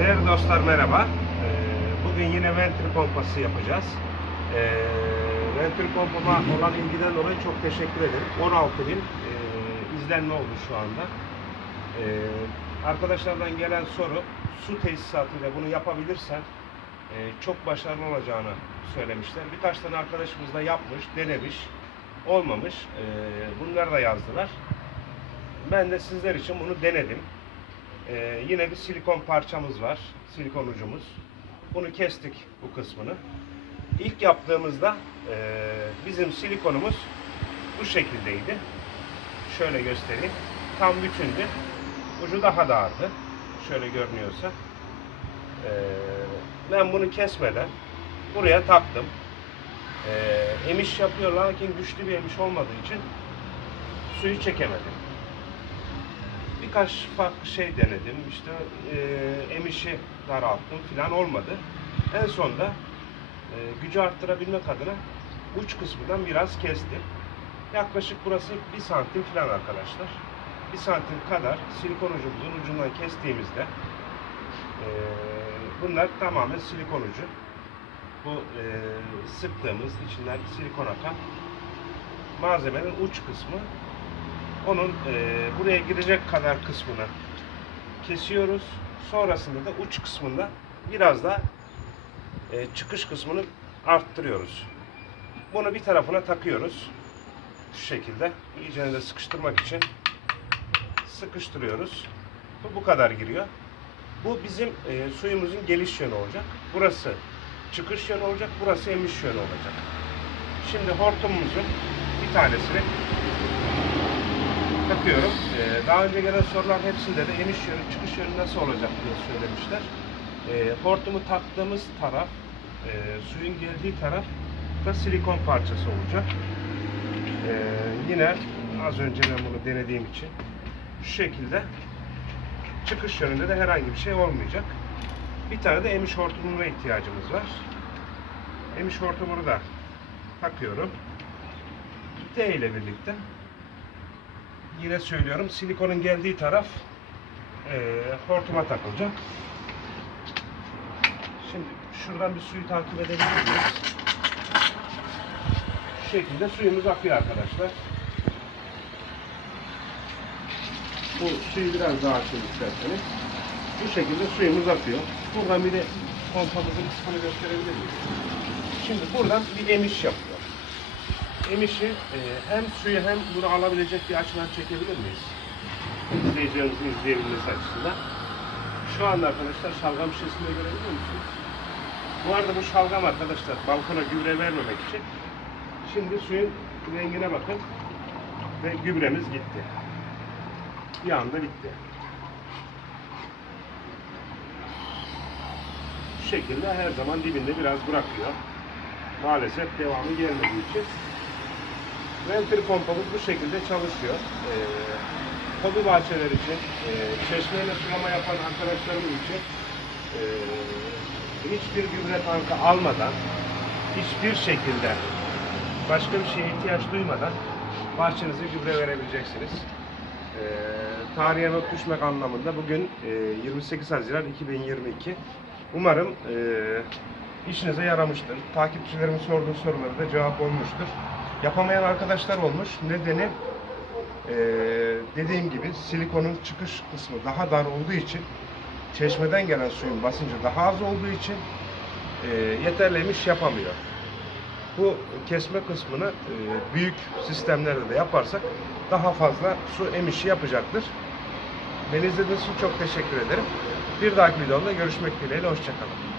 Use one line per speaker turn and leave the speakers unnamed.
Değerli dostlar merhaba. Ee, Bugün yine ventri pompası yapacağız. Ee, Ventri pompama olan ilgiden dolayı çok teşekkür ederim. 16 bin e, izlenme oldu şu anda. Ee, Arkadaşlardan gelen soru su tesisatıyla bunu yapabilirsen e, çok başarılı olacağını söylemişler. Birkaç tane arkadaşımız da yapmış, denemiş, olmamış. Bunları da yazdılar. Ben de sizler için bunu denedim. Ee, yine bir silikon parçamız var. Silikon ucumuz. Bunu kestik bu kısmını. İlk yaptığımızda e, bizim silikonumuz bu şekildeydi. Şöyle göstereyim. Tam bütündü. Ucu daha dardı. Şöyle görünüyorsa. Ee, ben bunu kesmeden buraya taktım. Ee, emiş yapıyor lakin güçlü bir emiş olmadığı için suyu çekemedim birkaç farklı şey denedim. İşte e, emişi daralttım falan olmadı. En sonunda e, gücü arttırabilmek adına uç kısmından biraz kestim. Yaklaşık burası bir santim falan arkadaşlar. Bir santim kadar silikon ucumuzun ucundan kestiğimizde e, bunlar tamamen silikon ucu. Bu e, sıktığımız içinden silikon akan malzemenin uç kısmı onun e, buraya girecek kadar kısmını kesiyoruz. Sonrasında da uç kısmında biraz da e, çıkış kısmını arttırıyoruz. Bunu bir tarafına takıyoruz. Şu şekilde. İyice de sıkıştırmak için sıkıştırıyoruz. Bu bu kadar giriyor. Bu bizim e, suyumuzun geliş yönü olacak. Burası çıkış yönü olacak. Burası emiş yönü olacak. Şimdi hortumumuzun bir tanesini takıyorum. Ee, daha önce gelen sorular hepsinde de emiş yönü, çıkış yönü nasıl olacak diye söylemişler. Ee, hortumu taktığımız taraf, e, suyun geldiği taraf da silikon parçası olacak. Ee, yine az önce ben bunu denediğim için şu şekilde çıkış yönünde de herhangi bir şey olmayacak. Bir tane de emiş hortumuna ihtiyacımız var. Emiş hortumunu da takıyorum. T ile birlikte yine söylüyorum silikonun geldiği taraf eee hortuma takılacak. Şimdi şuradan bir suyu takip edebilir miyiz? Şu şekilde suyumuz akıyor arkadaşlar. Bu suyu biraz daha açın isterseniz. Bu şekilde suyumuz akıyor. Buradan bir de pompamızın kısmını gösterebilir miyiz? Şimdi buradan bir emiş yapıyor emişi e, hem suyu hem bunu alabilecek bir açıdan çekebilir miyiz? İzleyicilerimizin izleyebilmesi açısından. Şu anda arkadaşlar şalgam şişesinde görebiliyor musunuz? Bu arada bu şalgam arkadaşlar balkona gübre vermemek için. Şimdi suyun rengine bakın. Ve gübremiz gitti. Bir anda bitti. Bu şekilde her zaman dibinde biraz bırakıyor. Maalesef devamı gelmediği için Ventri pompamız bu şekilde çalışıyor. Ee, hobi bahçeler için, e, çeşmeyle sulama yapan arkadaşlarımız için e, hiçbir gübre tankı almadan, hiçbir şekilde başka bir şeye ihtiyaç duymadan bahçenize gübre verebileceksiniz. E, tarihe not düşmek anlamında bugün e, 28 Haziran 2022. Umarım e, işinize yaramıştır. Takipçilerimin sorduğu sorulara da cevap olmuştur. Yapamayan arkadaşlar olmuş. Nedeni eee, dediğim gibi silikonun çıkış kısmı daha dar olduğu için çeşmeden gelen suyun basıncı daha az olduğu için eee yeterli emiş yapamıyor. Bu kesme kısmını eee, büyük sistemlerde de yaparsak daha fazla su emişi yapacaktır. Beni izlediğiniz için çok teşekkür ederim. Bir dahaki videomda görüşmek dileğiyle. Hoşçakalın.